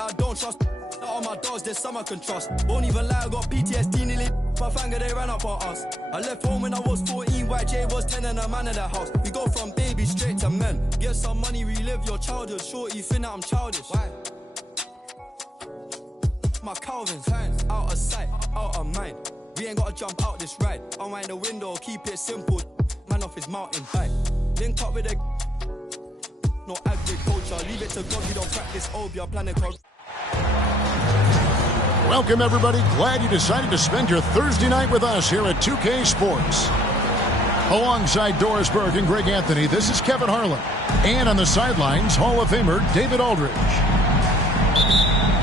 I don't trust. All my dogs, there's some I can trust. Won't even lie, I got PTSD nearly. My fanga, they ran up on us. I left home when I was 14, YJ was 10 and a man in the house. We go from baby straight to men. Get some money, relive your childhood. Shorty, think that I'm childish. Why? My Calvin's out of sight, out of mind. We ain't gotta jump out this ride. Unwind the window, keep it simple. Man off his mountain bike. Link up with a no agriculture. Leave it to God, we don't practice obia, planet code. Welcome, everybody. Glad you decided to spend your Thursday night with us here at 2K Sports. Alongside Doris Burke and Greg Anthony, this is Kevin Harlan. And on the sidelines, Hall of Famer David Aldridge.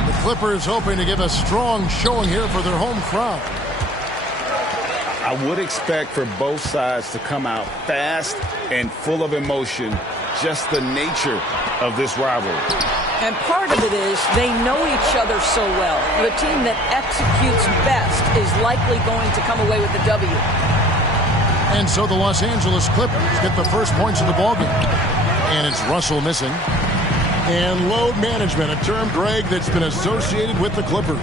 The Clippers hoping to give a strong showing here for their home crowd. I would expect for both sides to come out fast and full of emotion, just the nature of this rivalry. And part of it is they know each other so well. The team that executes best is likely going to come away with the W. And so the Los Angeles Clippers get the first points of the ballgame. And it's Russell missing. And load management, a term, Greg, that's been associated with the Clippers.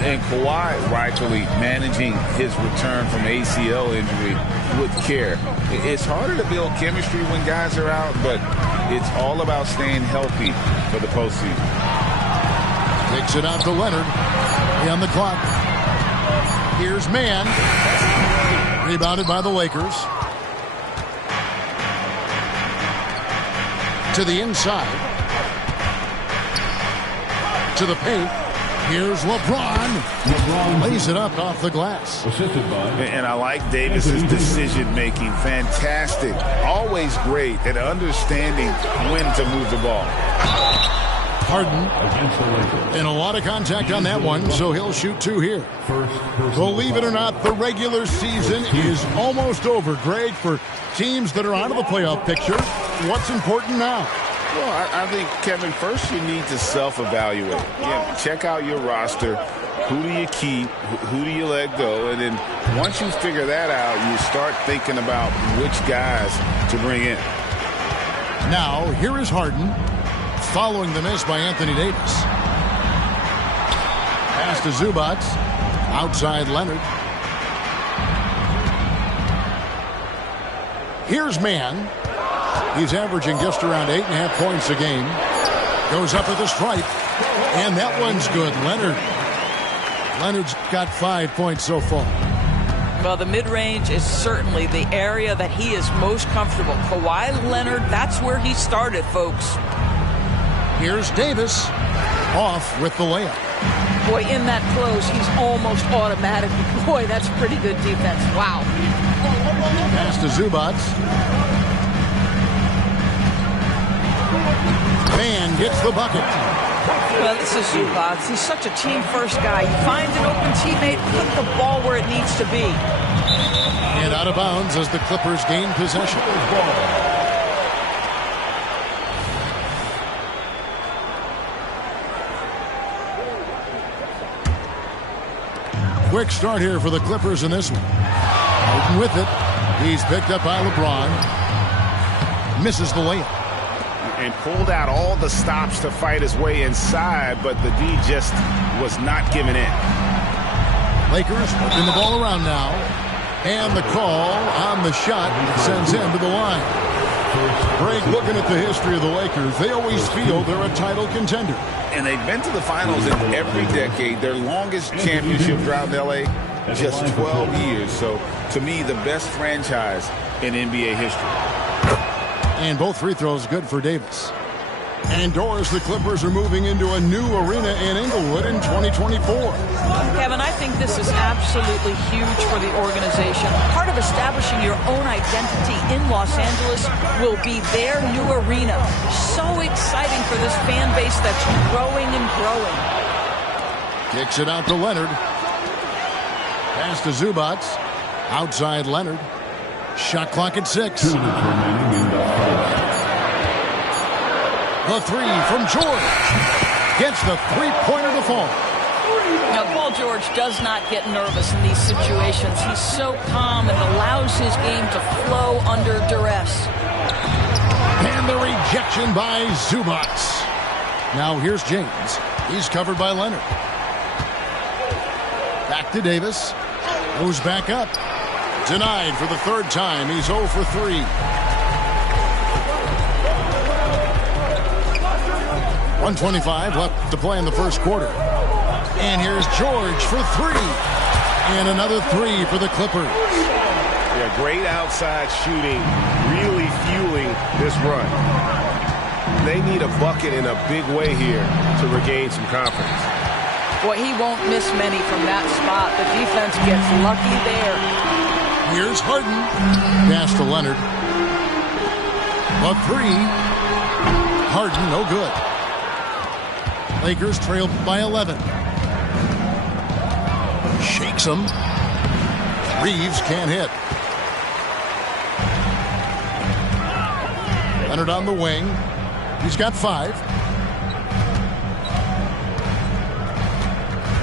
And Kawhi rightfully managing his return from ACL injury with care. It's harder to build chemistry when guys are out, but it's all about staying healthy for the postseason. Takes it out to Leonard. On the clock. Here's Mann. Rebounded by the Lakers. To the inside. To the paint. Here's LeBron. Lays it up off the glass. And I like Davis's decision-making. Fantastic. Always great at understanding when to move the ball. Harden. And a lot of contact on that one, so he'll shoot two here. Believe it or not, the regular season is almost over, Greg. For teams that are out of the playoff picture, what's important now? Well, I think, Kevin, first you need to self-evaluate. Check out your roster. Who do you keep? Who do you let go? And then once you figure that out, you start thinking about which guys to bring in. Now, here is Harden following the miss by Anthony Davis. Pass to Zubac. Outside Leonard. Here's Mann. He's averaging just around 8.5 points a game. Goes up with a stripe. And that one's good. Leonard's got 5 points so far. Well, the mid-range is certainly the area that he is most comfortable. Kawhi Leonard, that's where he started, folks. Here's Davis. Off with the layup. Boy, in that close, he's almost automatic. Boy, that's pretty good defense. Wow. Pass to Zubac. Mann gets the bucket. Well, this is Zubac. He's such a team-first guy. He finds an open teammate, put the ball where it needs to be. And out of bounds as the Clippers gain possession. Quick start here for the Clippers in this one. Harden with it. He's picked up by LeBron. Misses the layup. And pulled out all the stops to fight his way inside, but the D just was not giving in. Lakers working the ball around now. And the call on the shot sends him to the line. Greg, looking at the history of the Lakers, they always feel they're a title contender. And they've been to the finals in every decade. Their longest championship drought in L.A., just 12 years. So, to me, the best franchise in NBA history. And both free throws good for Davis. And Doris, the Clippers are moving into a new arena in Inglewood in 2024. Kevin, I think this is absolutely huge for the organization. Part of establishing your own identity in Los Angeles will be their new arena. So exciting for this fan base that's growing and growing. Kicks it out to Leonard. Pass to Zubac. Outside Leonard. Shot clock at 6. The three from George. Gets the three-pointer to fall. Now, Paul George does not get nervous in these situations. He's so calm and allows his game to flow under duress. And the rejection by Zubac. Now here's James. He's covered by Leonard. Back to Davis. Goes back up. Denied for the third time. He's 0 for 3. 1:25 left to play in the first quarter. And here's George for 3. And another 3 for the Clippers. Yeah, great outside shooting, really fueling this run. They need a bucket in a big way here to regain some confidence. Boy, he won't miss many from that spot. The defense gets lucky there. Here's Harden. Pass to Leonard. A 3. Harden, no good. Lakers trail by 11. Shakes him. Reeves can't hit. Leonard on the wing. He's got 5.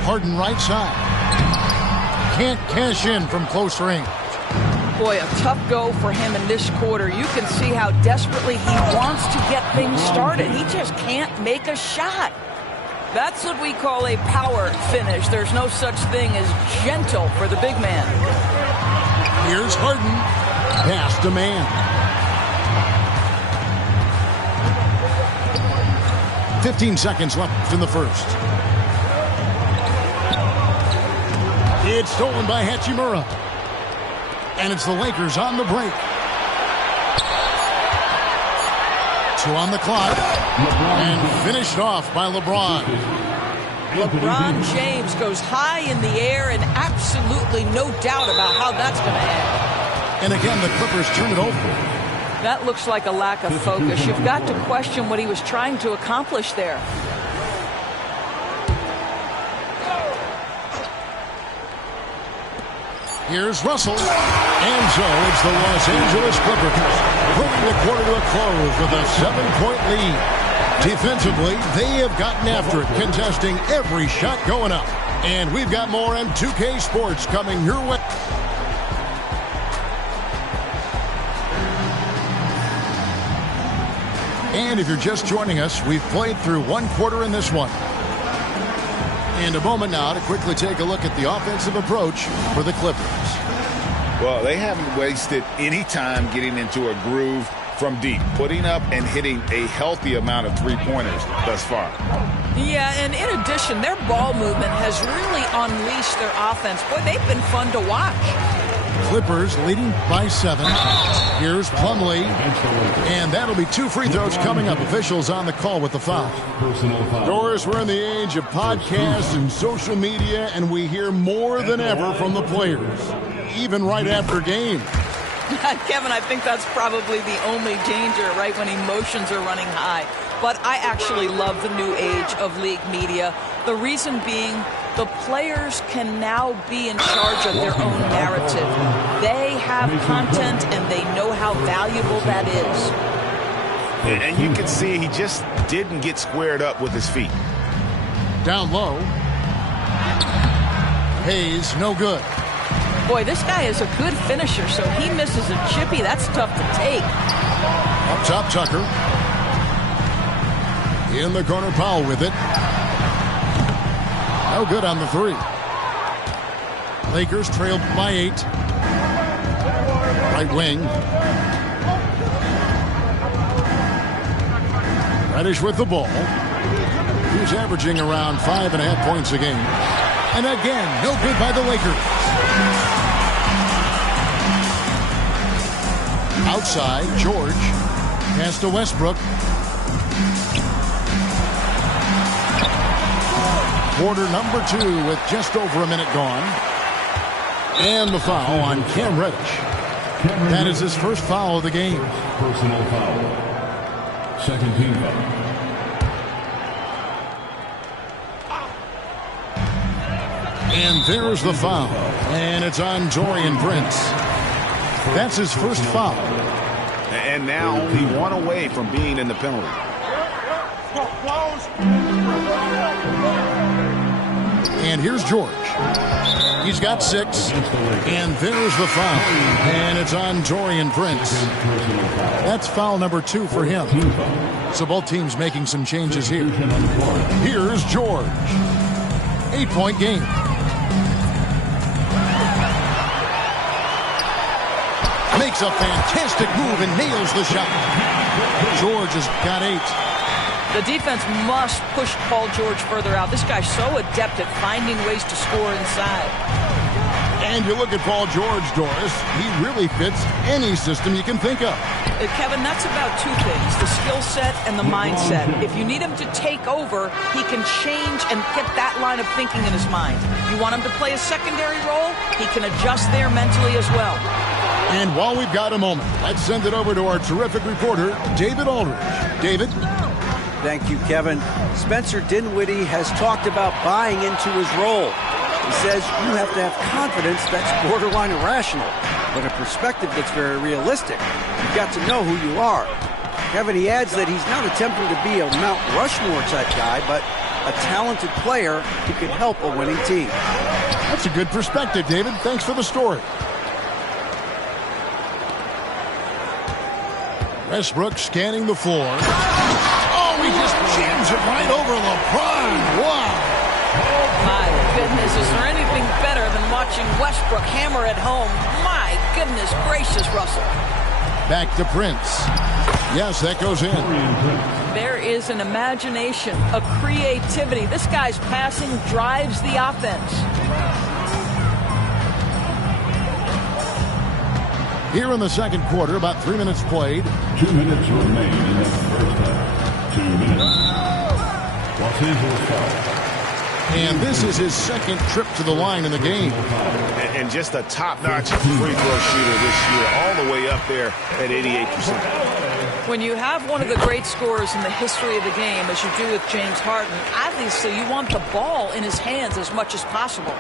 Harden right side. Can't cash in from close range. Boy, a tough go for him in this quarter. You can see how desperately he wants to get things started. He just can't make a shot. That's what we call a power finish. There's no such thing as gentle for the big man. Here's Harden. Pass to man. 15 seconds left in the first. It's stolen by Hachimura. And it's the Lakers on the break. 2 on the clock. And finished off by LeBron. LeBron James goes high in the air and absolutely no doubt about how that's going to end. And again, the Clippers turn it over. That looks like a lack of focus. You've got to question what he was trying to accomplish there. Here's Russell. And so it's the Los Angeles Clippers bringing the quarter to a close with a 7-point lead. Defensively, they have gotten after it, contesting every shot going up. And we've got more on 2K Sports coming your way. And if you're just joining us, we've played through 1 quarter in this one. And a moment now to quickly take a look at the offensive approach for the Clippers. Well, they haven't wasted any time getting into a groove from deep, putting up and hitting a healthy amount of three-pointers thus far. Yeah, and in addition, their ball movement has really unleashed their offense. Boy, they've been fun to watch. Clippers leading by 7. Here's Plumlee. And that'll be 2 free throws coming up. Officials on the call with the foul. Doris, we're in the age of podcasts and social media, and we hear more than ever from the players, even right after game. Kevin, I think that's probably the only danger, right, when emotions are running high. But I actually love the new age of league media. The reason being, the players can now be in charge of their own narrative. They have content, and they know how valuable that is. And you can see he just didn't get squared up with his feet. Down low. Hayes, no good. Boy, this guy is a good finisher, so he misses a chippy. That's tough to take. Up top, Tucker. In the corner, Powell with it. No good on the 3. Lakers trailed by 8. Right wing. Reddish with the ball. He's averaging around 5.5 points a game. And again, no good by the Lakers. Outside, George. Pass to Westbrook. Quarter number 2 with just over a minute gone. And the foul on Cam Reddish. That is his first foul of the game. Personal foul. Second team foul. And there's the foul. And it's on Taurean Prince. That's his first foul. And now only 1 away from being in the penalty. And here's George. He's got 6. And there's the foul. And it's on Taurean Prince. That's foul number 2 for him. So both teams making some changes here. Here's George. 8-point game. Makes a fantastic move and nails the shot. George has got 8. The defense must push Paul George further out. This guy's so adept at finding ways to score inside. And you look at Paul George, Doris, he really fits any system you can think of. Kevin, that's about 2 things, the skill set and the mindset. If you need him to take over, he can change and get that line of thinking in his mind. You want him to play a secondary role, he can adjust there mentally as well. And while we've got a moment, let's send it over to our terrific reporter, David Aldridge. David? Thank you, Kevin. Spencer Dinwiddie has talked about buying into his role. He says you have to have confidence that's borderline irrational, but a perspective that's very realistic. You've got to know who you are. Kevin, he adds that he's not attempting to be a Mount Rushmore type guy, but a talented player who can help a winning team. That's a good perspective, David. Thanks for the story. Westbrook scanning the floor. Oh, he just jams it right over LeBron. Wow. My goodness, is there anything better than watching Westbrook hammer at home? My goodness gracious, Russell. Back to Prince. Yes, that goes in. There is an imagination, a creativity. This guy's passing drives the offense. Here in the second quarter, about 3 minutes played. 2 minutes remain in the first half. 2 minutes. Los Angeles foul. And this is his second trip to the line in the game. And just a top-notch free throw shooter this year, all the way up there at 88%. When you have one of the great scorers in the history of the game, as you do with James Harden, obviously you want the ball in his hands as much as possible.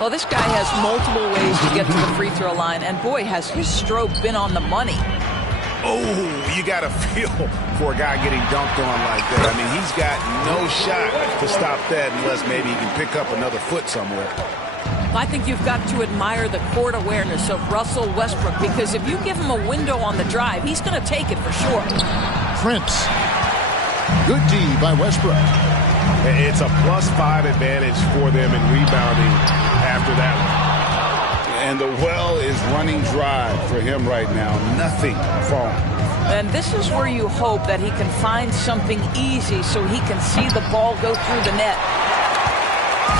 Well, this guy has multiple ways to get to the free throw line, and boy, has his stroke been on the money. Oh, you got to feel for a guy getting dunked on like that. I mean, he's got no shot to stop that unless maybe he can pick up another foot somewhere. I think you've got to admire the court awareness of Russell Westbrook, because if you give him a window on the drive, he's going to take it for sure. Prince. Good D by Westbrook. It's a +5 advantage for them in rebounding after that one. And the well is running dry for him right now. Nothing falling. And this is where you hope that he can find something easy so he can see the ball go through the net.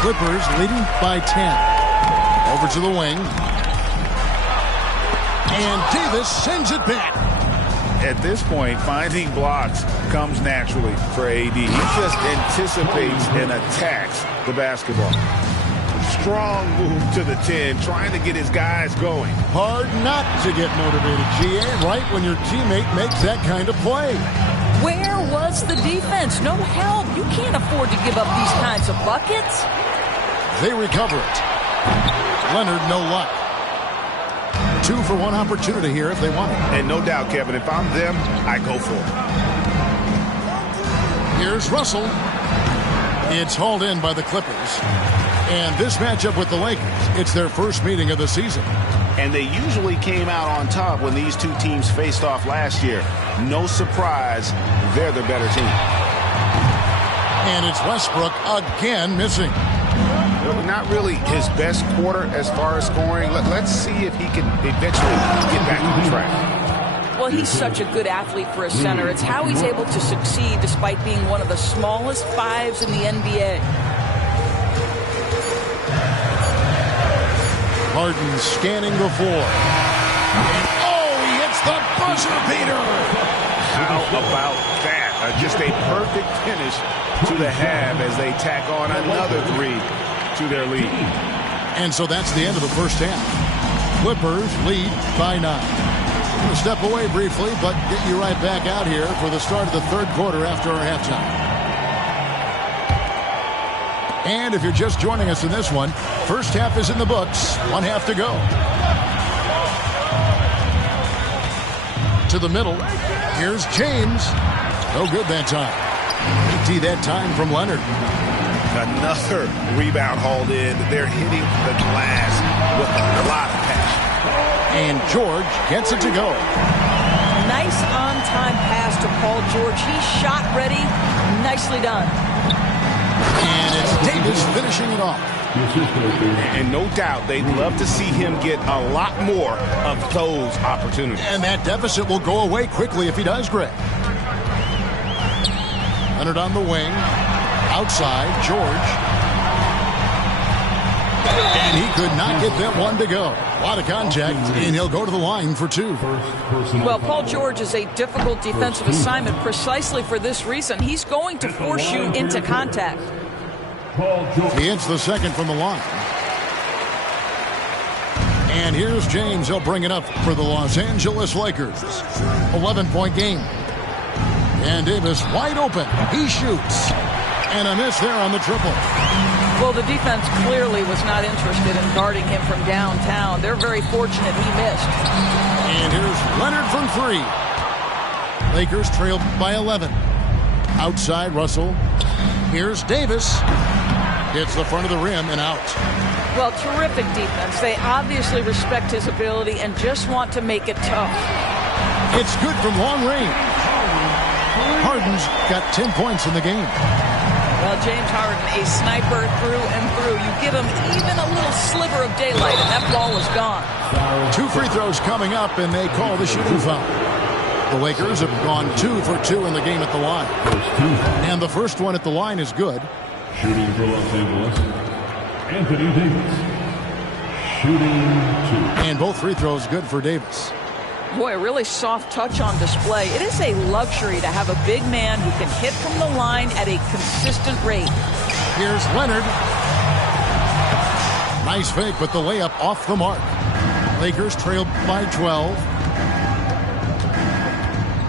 Clippers leading by 10. Over to the wing. And Davis sends it back. At this point, finding blocks comes naturally for AD. He just anticipates and attacks the basketball. Strong move to the 10, trying to get his guys going. Hard not to get motivated, GA, right when your teammate makes that kind of play. Where was the defense? No help. You can't afford to give up these kinds of buckets. They recover it. Leonard, no luck. 2 for 1 opportunity here if they want it. And no doubt, Kevin, if I'm them, I go for it. Here's Russell. It's hauled in by the Clippers. And this matchup with the Lakers, it's their first meeting of the season. And they usually came out on top when these two teams faced off last year. No surprise, they're the better team. And it's Westbrook again missing. Not really his best quarter as far as scoring. Let's see if he can eventually get back on track. Well, he's such a good athlete for a center. It's how he's able to succeed despite being one of the smallest 5s in the NBA. Harden scanning the floor. Oh, he hits the buzzer beater. How about that? Just a perfect finish to the half as they tack on another 3 to their lead. And so that's the end of the first half. Clippers lead by 9. I'm going to step away briefly, but get you right back out here for the start of the third quarter after our halftime. And if you're just joining us in this one, first half is in the books. 1 half to go. To the middle. Here's James. No good that time. 80 that time from Leonard. Another rebound hauled in. They're hitting the glass with a lot of passion. And George gets it to go. Nice on-time pass to Paul George. He's shot ready. Nicely done. And it's Davis finishing it off. And no doubt they'd love to see him get a lot more of those opportunities. And that deficit will go away quickly if he does, Greg. Leonard on the wing. Outside, George. And he could not get that one to go. A lot of contact, and he'll go to the line for two. Well, Paul George is a difficult defensive assignment precisely for this reason. He's going to force you into contact. He hits the second from the line. And here's James. He'll bring it up for the Los Angeles Lakers. 11-point game. And Davis wide open. He shoots. And a miss there on the triple. Well, the defense clearly was not interested in guarding him from downtown. They're very fortunate he missed. And here's Leonard from three. Lakers trailed by 11. Outside, Russell. Here's Davis. Hits the front of the rim and out. Well, terrific defense. They obviously respect his ability and just want to make it tough. It's good from long range. Harden's got 10 points in the game. Well, James Harden, a sniper through and through. You give him even a little sliver of daylight, and that ball is gone. 2 free throws coming up, and they call the shooting foul. The Lakers have gone 2 for 2 in the game at the line. And the first one at the line is good. Shooting for Los Angeles, Anthony Davis. Shooting 2. And both free throws good for Davis. Boy, a really soft touch on display. It is a luxury to have a big man who can hit from the line at a consistent rate. Here's Leonard. Nice fake, but the layup off the mark. Lakers trail by 12.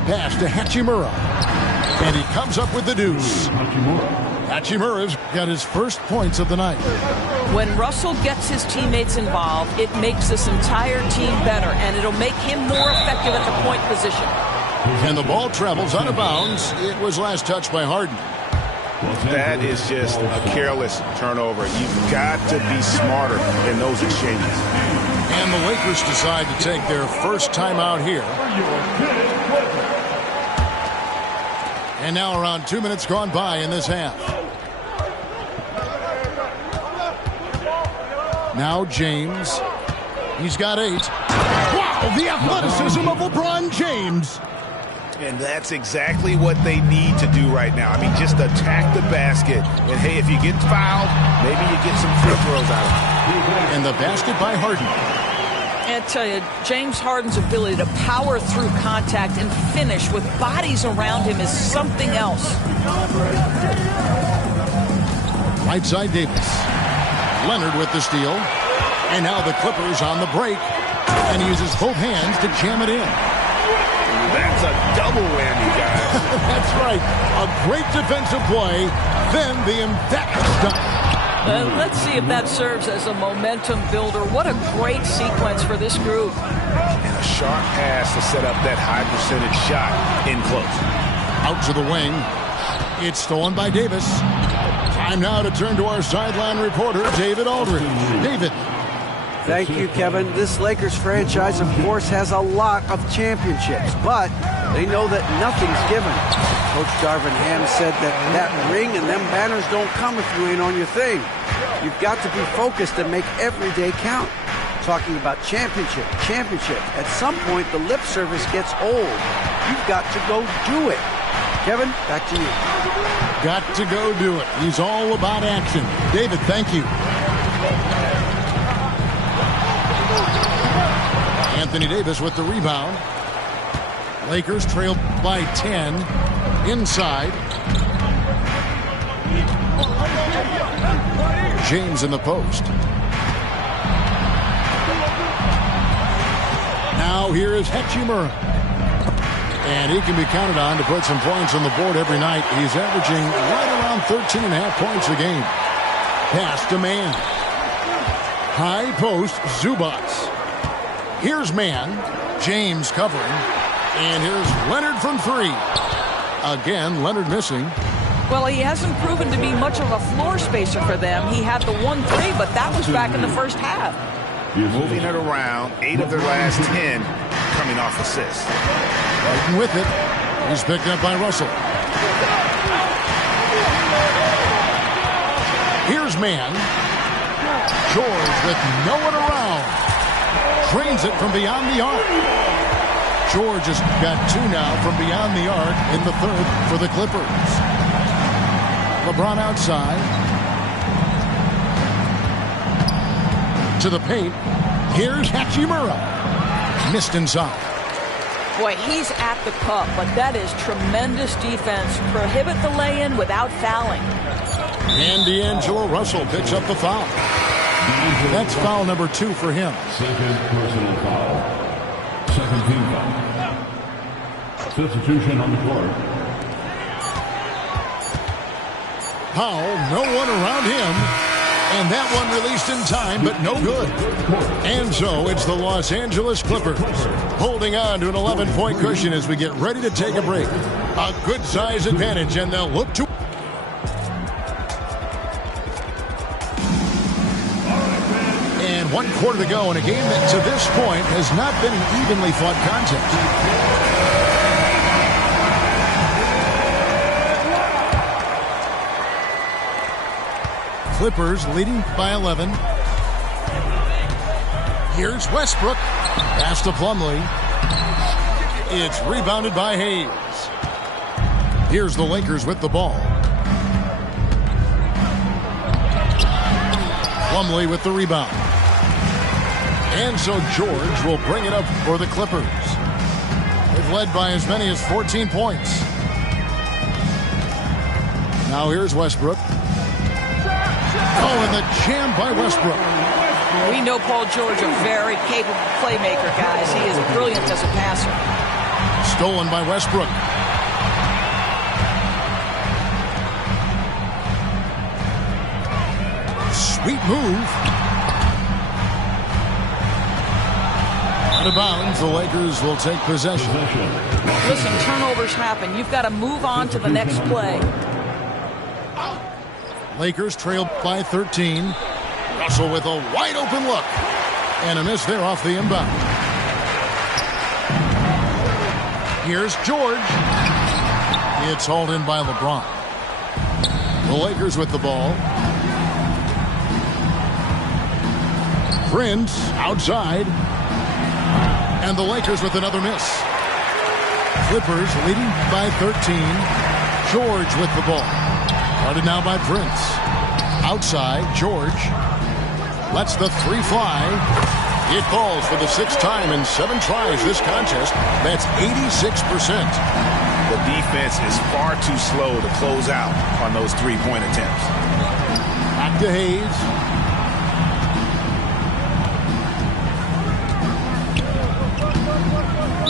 Pass to Hachimura. And he comes up with the deuce. Hachimura's got his first points of the night. When Russell gets his teammates involved, it makes this entire team better, and it'll make him more effective at the point position. And the ball travels out of bounds. It was last touched by Harden. That is just a careless turnover. You've got to be smarter in those exchanges. And the Lakers decide to take their first timeout here. And now around 2 minutes gone by in this half. Now James. He's got 8. Wow, the athleticism of LeBron James. And that's exactly what they need to do right now. I mean, just attack the basket. And, hey, if you get fouled, maybe you get some free throws out of it. And the basket by Harden. And I tell you, James Harden's ability to power through contact and finish with bodies around him is something else. Right side Davis. Leonard with the steal. And now the Clippers on the break. And he uses both hands to jam it in. That's a double whammy, guys. That's right. A great defensive play. Then the emphatic dunk. Let's see if that serves as a momentum builder. What a great sequence for this group. And a sharp pass to set up that high percentage shot in close. Out to the wing. It's stolen by Davis. Time now to turn to our sideline reporter, David Aldridge. David. Thank you, Kevin. This Lakers franchise, of course, has a lot of championships, but they know that nothing's given. Coach Darvin Ham said that ring and them banners don't come if you ain't on your thing. You've got to be focused and make every day count. Talking about championship. At some point, the lip service gets old. You've got to go do it. Kevin, back to you. Got to go do it. He's all about action. David, thank you. Anthony Davis with the rebound. Lakers trail by 10. Inside. James in the post. Now here is Hachimura. And he can be counted on to put some points on the board every night. He's averaging right around 13.5 points a game. Pass to man. High post, Zubats. Here's man. James covering. And here's Leonard from 3. Again, Leonard missing. Well, he hasn't proven to be much of a floor spacer for them. He had the 1-3, but that was back in the first half. Moving it around, 8 of their last 10 coming off assists. Fighting with it. He's picked up by Russell. Here's man. George with no one around. Drains it from beyond the arc. George has got 2 now from beyond the arc in the third for the Clippers. LeBron outside. To the paint. Here's Hachimura. Missed inside. Boy, he's at the cup, but that is tremendous defense. Prohibit the lay-in without fouling. And D'Angelo Russell picks up the foul. That's foul number 2 for him. Second personal foul. Second team foul. Substitution on the court. Powell, no one around him. And that one released in time, but no good. And so it's the Los Angeles Clippers holding on to an 11-point cushion as we get ready to take a break. A good size advantage, and they'll look to... And 1 quarter to go in a game that to this point has not been an evenly fought contest. Clippers leading by 11. Here's Westbrook. Pass to Plumlee. It's rebounded by Hayes. Here's the Lakers with the ball. Plumlee with the rebound. And so George will bring it up for the Clippers. They've led by as many as 14 points. Now here's Westbrook. Oh, and the jam by Westbrook. We know Paul George, a very capable playmaker, guys. He is brilliant as a passer. Stolen by Westbrook. Sweet move. Out of bounds, the Lakers will take possession. Listen, turnovers happen. You've got to move on to the next play. Lakers trail by 13. Russell with a wide open look. And a miss there off the inbound. Here's George. It's hauled in by LeBron. The Lakers with the ball. Prince outside. And the Lakers with another miss. Clippers leading by 13. George with the ball. Guarded now by Prince. Outside, George lets the 3 fly. It falls for the 6th time in 7 tries this contest. That's 86%. The defense is far too slow to close out on those 3-point attempts. Back to Hayes.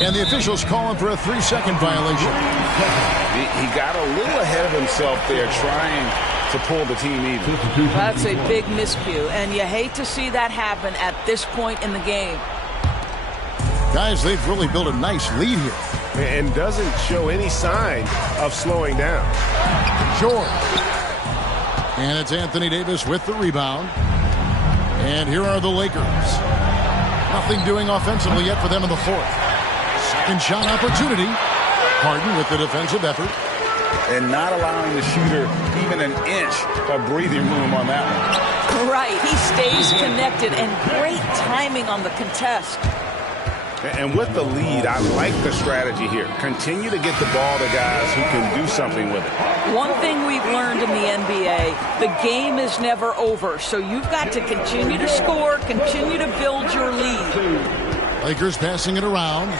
And the officials calling for a 3-second violation. He got a little ahead of himself there trying to pull the team even. That's a big miscue, and you hate to see that happen at this point in the game. Guys, they've really built a nice lead here. And doesn't show any sign of slowing down. George. And it's Anthony Davis with the rebound. And here are the Lakers. Nothing doing offensively yet for them in the 4th. Second shot opportunity. Harden with the defensive effort. And not allowing the shooter even an inch of breathing room on that one. Right. He stays connected, and great timing on the contest. And with the lead, I like the strategy here. Continue to get the ball to guys who can do something with it. One thing we've learned in the NBA, the game is never over. So you've got to continue to score, continue to build your lead. Lakers passing it around.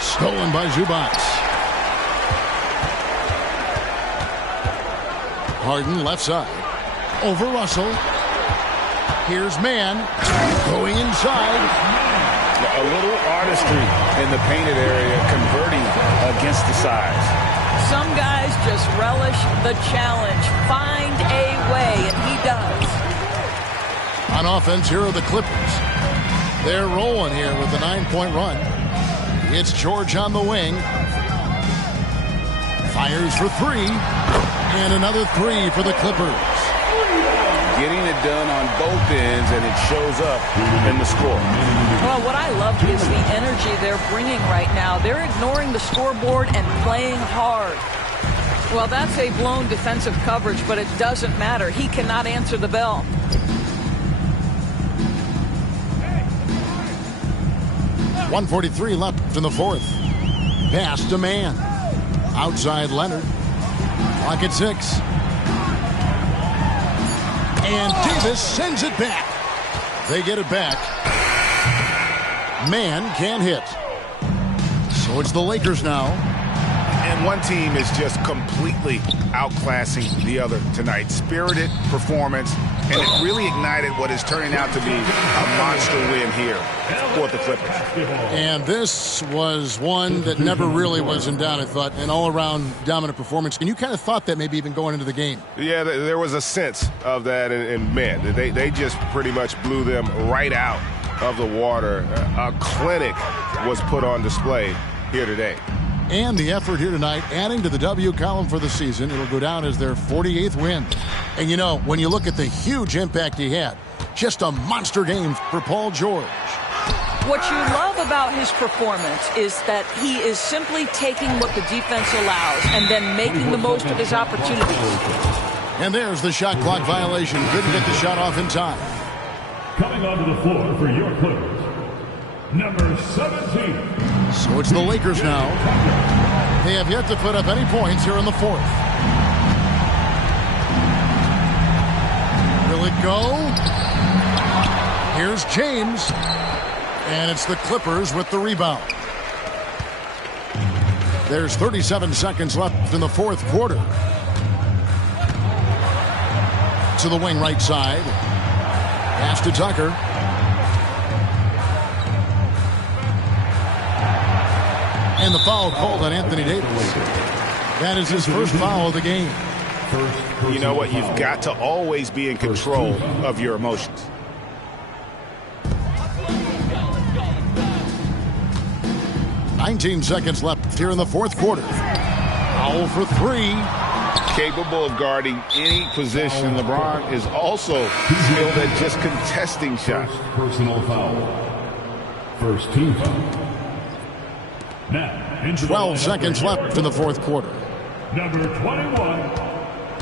Stolen by Zubac. Harden left side. Over Russell. Here's Mann. Going inside. A little artistry in the painted area, converting against the size. Some guys just relish the challenge. Find a way, and he does. On offense, here are the Clippers. They're rolling here with a 9-point run. It's George on the wing. Fires for three. And another three for the Clippers. Getting it done on both ends, and it shows up in the score. Well, what I love is the energy they're bringing right now. They're ignoring the scoreboard and playing hard. Well, that's a blown defensive coverage, but it doesn't matter. He cannot answer the bell. .143 left in the fourth. Pass to Mann. Outside Leonard. Clock at 6. And Davis sends it back. They get it back. Mann can't hit. So it's the Lakers now. And one team is just completely outclassing the other tonight. Spirited performance, and it really ignited what is turning out to be a monster win here for the Clippers. And this was one that never really was in doubt, I thought, an all-around dominant performance. And you kind of thought that maybe even going into the game. Yeah, there was a sense of that, and man, they just pretty much blew them right out of the water. A clinic was put on display here today. And the effort here tonight, adding to the W column for the season. It'll go down as their 48th win. And you know, when you look at the huge impact he had, just a monster game for Paul George. What you love about his performance is that he is simply taking what the defense allows and then making the most of his opportunities. And there's the shot clock violation. Couldn't get the shot off in time. Coming onto the floor for your Clippers, number 17. So it's the Lakers now. They have yet to put up any points here in the fourth. Will it go? Here's James. And it's the Clippers with the rebound. There's 37 seconds left in the fourth quarter. To the wing right side. Pass to Tucker. And the foul called on Anthony Davis. That is his first foul of the game. You know what? You've got to always be in control of your emotions. .19 seconds left here in the fourth quarter. Foul for three. Capable of guarding any position. LeBron is also skilled at just contesting shots. Personal foul. First team foul. Now, 12 seconds left in the fourth quarter. Number 21,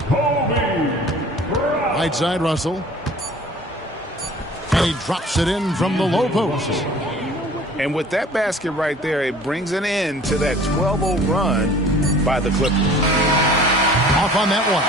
Kobe Bryant. Right side, Russell. And he drops it in from the low post. And with that basket right there, it brings an end to that 12-0 run by the Clippers. Off on that one.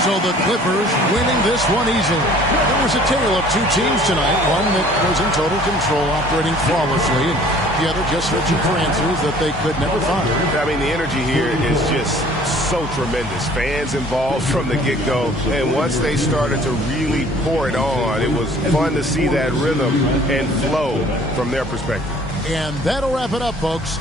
So the Clippers winning this one easily. There was a tale of two teams tonight. One that was in total control, operating flawlessly, and the other just searching for answers that they could never find. I mean, the energy here is just so tremendous. Fans involved from the get-go, and once they started to really pour it on, it was fun to see that rhythm and flow from their perspective. And that'll wrap it up, folks.